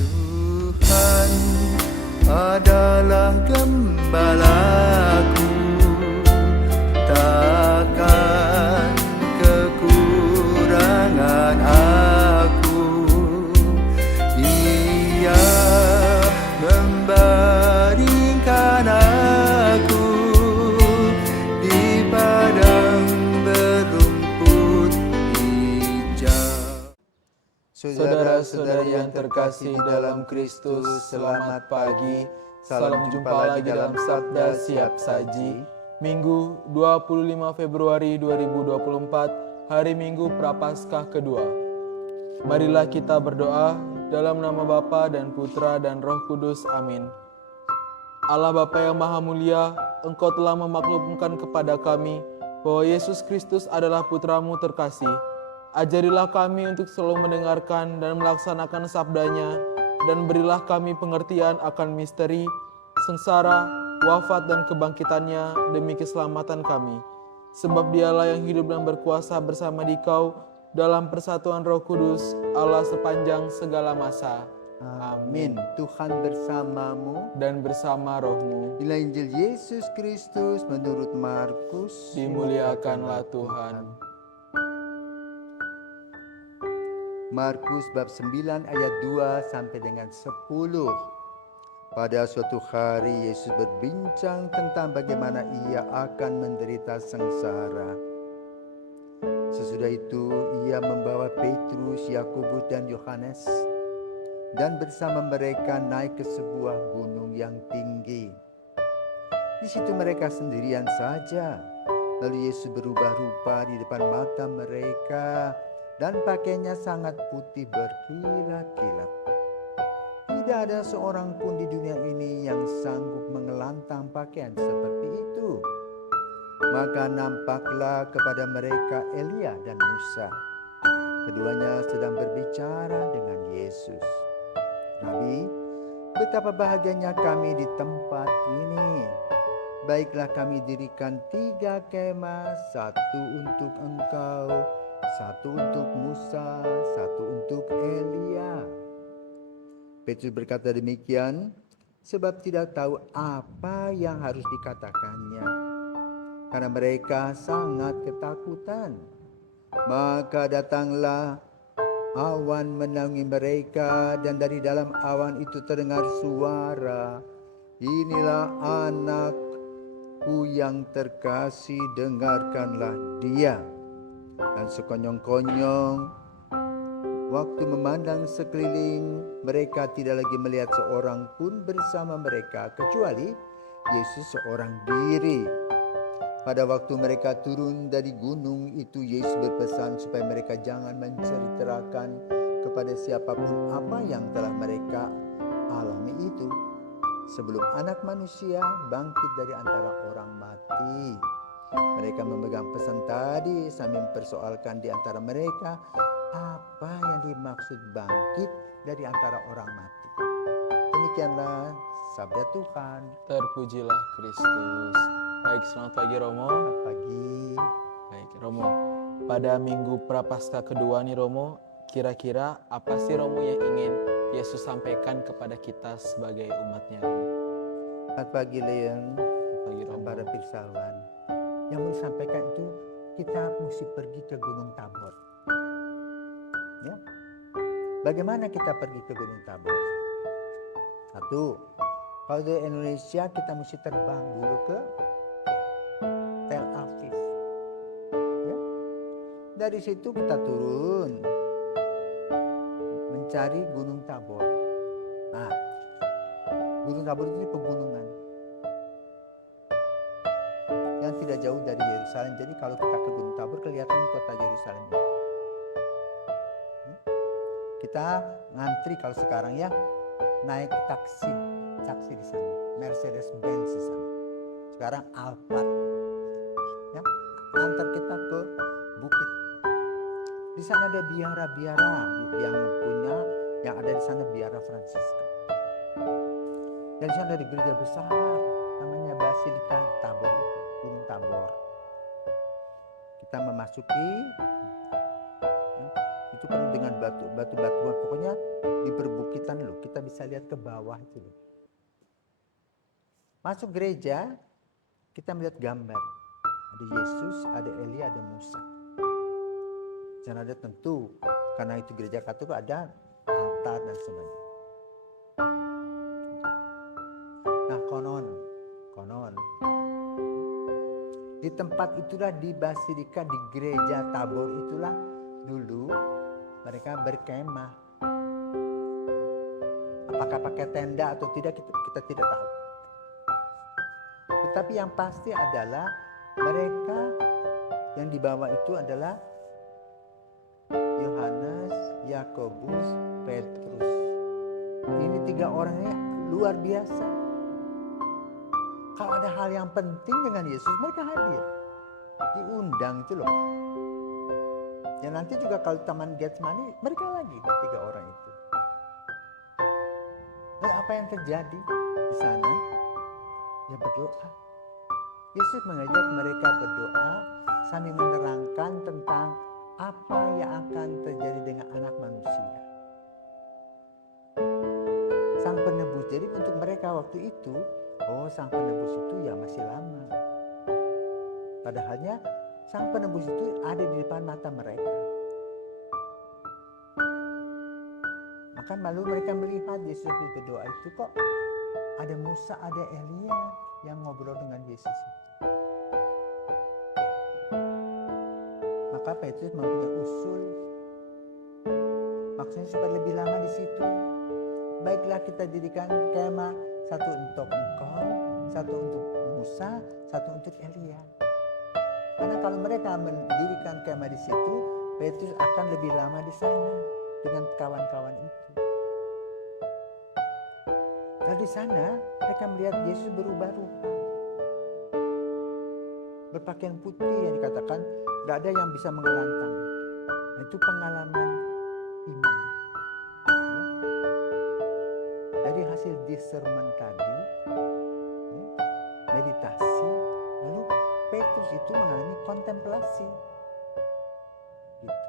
Tuhan adalah gembalaku, takkan kekurangan aku. Ia membaringkan aku di padang berumput hijau. Saudara-saudari yang terkasih dalam Kristus, selamat pagi. Salam jumpa lagi dalam Sabda Siap Saji. Minggu 25 Februari 2024, hari Minggu Prapaskah kedua. Marilah kita berdoa dalam nama Bapa dan Putra dan Roh Kudus. Amin. Allah Bapa yang Maha Mulia, Engkau telah memaklumkan kepada kami bahwa Yesus Kristus adalah Putramu terkasih. Ajarilah kami untuk selalu mendengarkan dan melaksanakan sabdanya, dan berilah kami pengertian akan misteri, sengsara, wafat dan kebangkitannya demi keselamatan kami. Sebab dialah yang hidup dan berkuasa bersama Dikau dalam persatuan Roh Kudus, Allah sepanjang segala masa. Amin. Tuhan bersamamu Dan bersama rohmu. Inilah Injil Yesus Kristus menurut Markus. Dimuliakanlah Tuhan. Markus bab 9 ayat 2 sampai dengan 10. Pada suatu hari Yesus berbincang tentang bagaimana ia akan menderita sengsara. Sesudah itu ia membawa Petrus, Yakobus dan Yohanes dan bersama mereka naik ke sebuah gunung yang tinggi. Di situ mereka sendirian saja. Lalu Yesus berubah rupa di depan mata mereka dan pakaiannya sangat putih berkilat-kilat. Tidak ada seorang pun di dunia ini yang sanggup mengelantang pakaian seperti itu. Maka nampaklah kepada mereka Elia dan Musa. Keduanya sedang berbicara dengan Yesus. Nabi, betapa bahagianya kami di tempat ini. Baiklah kami dirikan 3 kemah, 1 untuk engkau, 1 untuk Musa, 1 untuk Elia. Petrus berkata demikian sebab tidak tahu apa yang harus dikatakannya, karena mereka sangat ketakutan. Maka datanglah awan menaungi mereka, dan dari dalam awan itu terdengar suara, "Inilah anakku yang terkasih, dengarkanlah dia." Dan sekonyong-konyong waktu memandang sekeliling, mereka tidak lagi melihat seorang pun bersama mereka kecuali Yesus seorang diri. Pada waktu mereka turun dari gunung itu, Yesus berpesan supaya mereka jangan menceritakan kepada siapapun apa yang telah mereka alami itu sebelum Anak Manusia bangkit dari antara orang mati. Mereka memegang pesan tadi sambil mempersoalkan di antara mereka apa yang dimaksud bangkit dari antara orang mati. Demikianlah sabda Tuhan. Terpujilah Kristus. Baik, selamat pagi Romo. Selamat pagi. Baik Romo, pada minggu Prapaskah kedua nih Romo, kira-kira apa sih Romo yang ingin Yesus sampaikan kepada kita sebagai umatnya Romo? Selamat pagi Leon. Selamat pagi Romo. Para pirsawan. Yang mau disampaikan itu kita mesti pergi ke Gunung Tabor. Ya. Bagaimana kita pergi ke Gunung Tabor? 1, kalau di Indonesia kita mesti terbang dulu ke Tel Aviv. Ya. Dari situ kita turun mencari Gunung Tabor. Nah, Gunung Tabor itu pegunungan yang tidak jauh dari Yerusalem. Jadi kalau kita ke Gunung Tabor kelihatan kota Yerusalem itu. Kita ngantri kalau sekarang ya, naik taksi di sana, Mercedes Benz di sana. Sekarang Alphard, ya, antar kita ke bukit. Di sana ada biara-biara yang ada di sana biara Francisca. Dan di sana ada gereja besar namanya Basilika Tabor, Gunung Tabor. Kita memasuki, ya, itu penuh dengan batu-batuan. Pokoknya di perbukitan loh, kita bisa lihat ke bawah itu loh. Masuk gereja, kita melihat gambar. Ada Yesus, ada Elia, ada Musa. Dan ada tentu, karena itu gereja Katolik ada altar dan sebagainya. Nah konon, di tempat itulah, di Basilika, di gereja Tabor itulah dulu mereka berkemah. Apakah pakai tenda atau tidak, kita tidak tahu. Tetapi yang pasti adalah mereka yang dibawa itu adalah Yohanes, Yakobus, Petrus. Ini 3 orang ini luar biasa. Kalau ada hal yang penting dengan Yesus, mereka hadir. Diundang itu loh. Ya nanti juga kalau Taman Getsemani, mereka lagi 3 orang itu. Dan apa yang terjadi di sana? Ya berdoa. Yesus mengajak mereka berdoa sambil menerangkan tentang apa yang akan terjadi dengan anak manusia. Sang penebus. Jadi untuk mereka waktu itu, sang penebus itu ya masih lama. Padahalnya sang penebus itu ada di depan mata mereka. Maka lalu mereka melihat Yesus berdoa itu, kok ada Musa, ada Elia yang ngobrol dengan Yesus itu. Maka Petrus mempunyai usul. Maksudnya supaya lebih lama di situ. Baiklah kita jadikan kemah, satu untuk engkau, satu untuk Musa, satu untuk Elia. Karena kalau mereka mendirikan kemah di situ, Petrus akan lebih lama di sana dengan kawan-kawan itu. Dan di sana mereka melihat Yesus berubah-ubah. Berpakaian putih yang dikatakan tidak ada yang bisa mengelantang. Nah, itu pengalaman iman. Ya. Dari hasil discernment tadi, ya, meditasi, lalu Petrus itu mengalami kontemplasi. Gitu.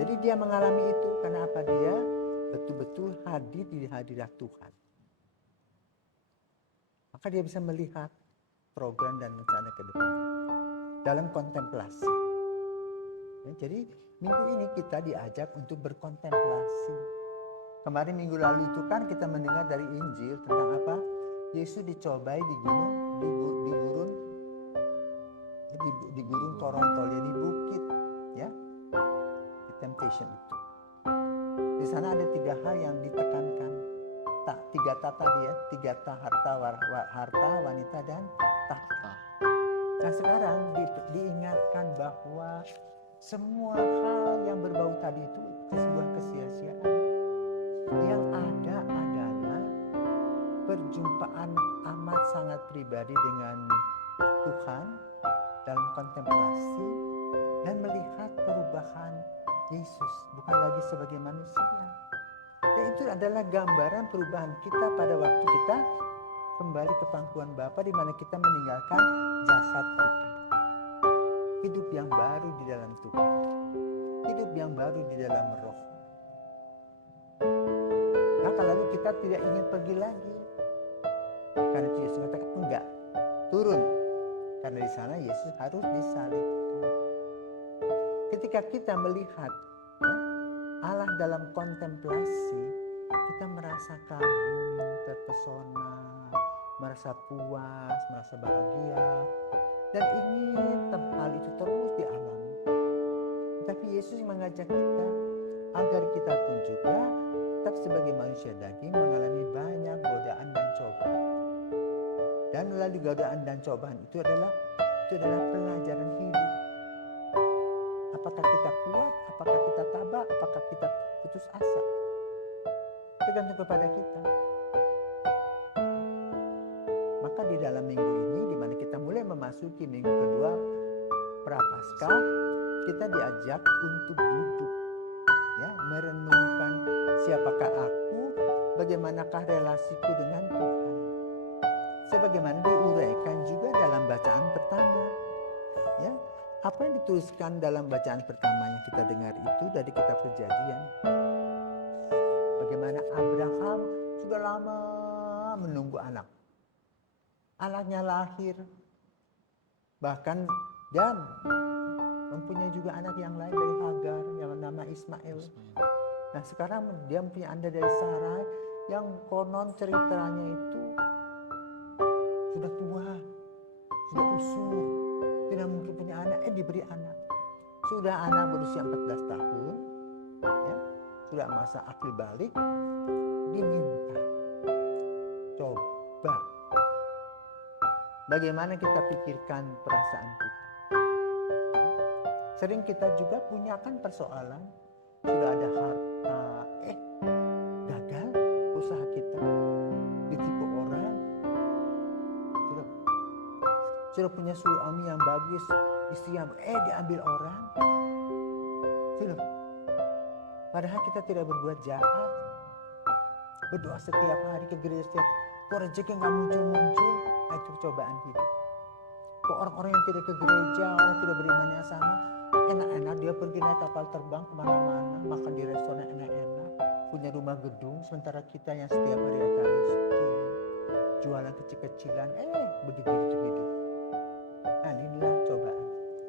Jadi dia mengalami itu karena apa? Dia betul-betul hadir di hadirat Tuhan. Maka dia bisa melihat program dan rencana ke depan dalam kontemplasi. Ya, jadi minggu ini kita diajak untuk berkontemplasi. Kemarin minggu lalu itu kan kita mendengar dari Injil tentang apa? Yesus dicobai di gurun Korontol, ya, di bukit, ya, di temptation itu. Di sana ada 3 hal yang ditekankan. 3 tata dia, 3 harta, wanita dan tahta. Nah sekarang diingatkan bahwa semua hal yang berbau tadi itu sebuah kesia-siaan. Yang ada adalah perjumpaan amat sangat pribadi dengan Tuhan dalam kontemplasi dan melihat perubahan Yesus bukan lagi sebagai manusia. Dan itu adalah gambaran perubahan kita pada waktu kita kembali ke pangkuan Bapa, di mana kita meninggalkan jasad kita. Hidup yang baru di dalam Tuhan. Hidup yang baru di dalam Roh. Maka lalu kita tidak ingin pergi lagi. Karena itu Yesus mengatakan enggak, turun. Karena di sana Yesus harus disalibkan. Ketika kita melihat, ya, Allah dalam kontemplasi, kita merasa kagum, terpesona, merasa puas, merasa bahagia, dan ingin hal itu terus dialami. Tapi Yesus mengajak kita agar kita pun juga tetap sebagai manusia daging mengalami banyak godaan dan cobaan. Dan melalui godaan dan cobaan itu adalah pelajaran hidup. Apakah kita kuat, apakah kita tabah, apakah kita putus asa, tergantung kepada kita. Maka di dalam minggu ini, di mana kita mulai memasuki minggu kedua Prapaskah, kita diajak untuk duduk, ya, merenungkan siapakah aku, bagaimanakah relasiku dengan Tuhan. Sebagaimana diuraikan juga dalam bacaan pertama, ya, Apa yang dituliskan dalam bacaan pertama yang kita dengar itu dari kitab Kejadian. Bagaimana Abraham sudah lama menunggu anak. Anaknya lahir. Bahkan dan mempunyai juga anak yang lain dari Hagar yang bernama Ismail. Nah sekarang dia mempunyai anak dari Sarai yang konon ceritanya itu sudah tua, sudah usur, tidak mungkin punya anak, diberi anak. Sudah anak berusia 14 tahun, ya, sudah masa akil balik, diminta. Coba, bagaimana kita pikirkan perasaan kita? Sering kita juga punya kan persoalan, sudah ada harta, gagal usaha kita, ditipu orang, sudah punya suami yang bagus, istri yang diambil orang, sudah. Padahal kita tidak berbuat jahat, berdoa setiap hari ke gereja setiap, kok rezeki nggak muncul-muncul, itu cobaan hidup. Kok orang-orang yang tidak ke gereja, orang tidak beriman yang sama, enak-enak dia pergi naik kapal terbang kemana-mana, makan di restoran enak-enak, punya rumah gedung, sementara kita yang setiap hari akan miskin, jualan kecil-kecilan, begitu-begitu hidup. Nah inilah cobaan,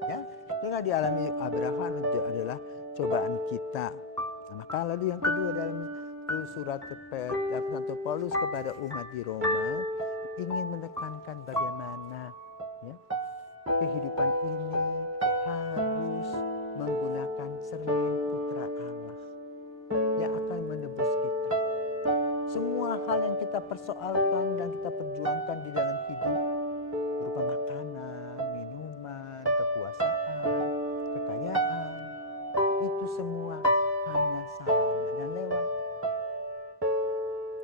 ya. Yang dialami Abraham itu adalah cobaan kita. Nah, maka lalu yang kedua dalam surat Santo Paulus kepada umat di Roma ingin menekankan bagaimana ya, kehidupan ini harus menggunakan cermin putra Allah yang akan menebus kita. Semua hal yang kita persoalkan dan kita perjuangkan di dalam hidup berupa makanan, minuman, kekuasaan, kekayaan, itu semua hanya sarana dan lewat.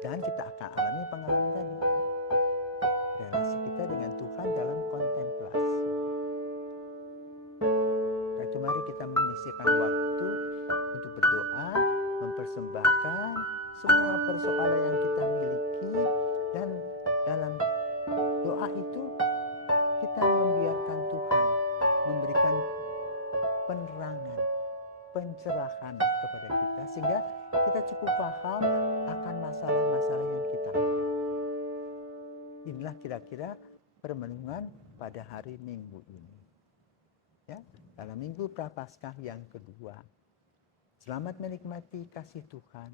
Dan kita akan alami pengalaman tadi. Relasi kita dengan Tuhan dalam kontemplasi. Karena itu mari kita menyisihkan waktu untuk berdoa, mempersembahkan semua persoalan yang kita miliki, dan dalam doa itu kita membiarkan Tuhan memberikan penerangan, pencerahan kepada kita sehingga kita cukup paham akan masalah-masalah yang kita hadapi. Inilah kira-kira permenungan pada hari Minggu ini. Ya, dalam Minggu Prapaskah yang kedua. Selamat menikmati kasih Tuhan.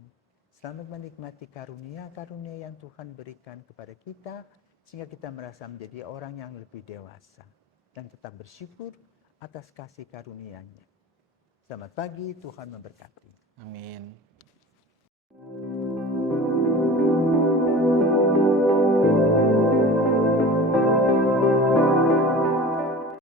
Selamat menikmati karunia-karunia yang Tuhan berikan kepada kita sehingga kita merasa menjadi orang yang lebih dewasa dan tetap bersyukur atas kasih karunia-Nya. Selamat pagi, Tuhan memberkati. Amin.